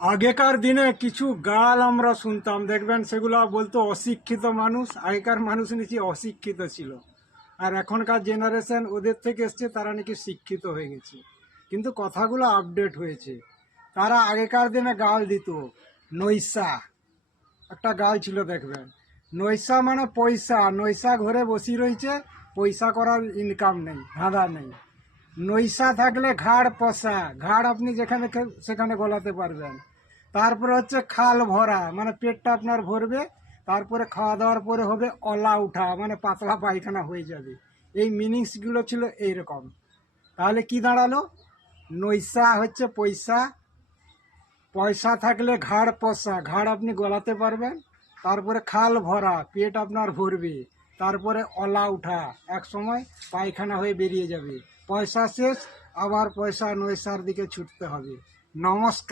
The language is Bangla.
আগেকার দিনে কিছু গাল আমরা শুনতাম, দেখবেন সেগুলো বলতো অশিক্ষিত মানুষ। আগেকার মানুষ নাকি অশিক্ষিত ছিল, আর এখনকার জেনারেশন ওদের থেকে এসছে, তারা নাকি শিক্ষিত হয়ে গেছে। কিন্তু কথাগুলো আপডেট হয়েছে। তারা আগেকার দিনে গাল দিত নৈশা, একটা গাল ছিল দেখবেন। নৈশা মানে পয়সা, নৈশা ঘরে বসি রয়েছে, পয়সা করার ইনকাম নেই, ধাঁধা নেই। নৈশা থাকলে ঘাড় পশা, ঘাড় আপনি যেখানে সেখানে গলাতে পারবেন। তারপরে হচ্ছে খাল ভরা, মানে পেটটা আপনার ভরবে। তারপরে খাওয়া দাওয়ার পরে হবে অলা উঠা, মানে পাতলা পায়খানা হয়ে যাবে। এই মিনিংসগুলো ছিল এইরকম। তাহলে কি দাঁড়ালো? নৈশা হচ্ছে পয়সা, পয়সা থাকলে ঘাড় পশা, ঘাড় আপনি গলাতে পারবেন। তারপরে খাল ভরা, পেট আপনার ভরবে। তারপরে অলা উঠা, এক সময় পায়খানা হয়ে বেরিয়ে যাবে। পয়সা শেষ, আবার পয়সা নৈশার দিকে ছুটতে হবে। নমস্কার।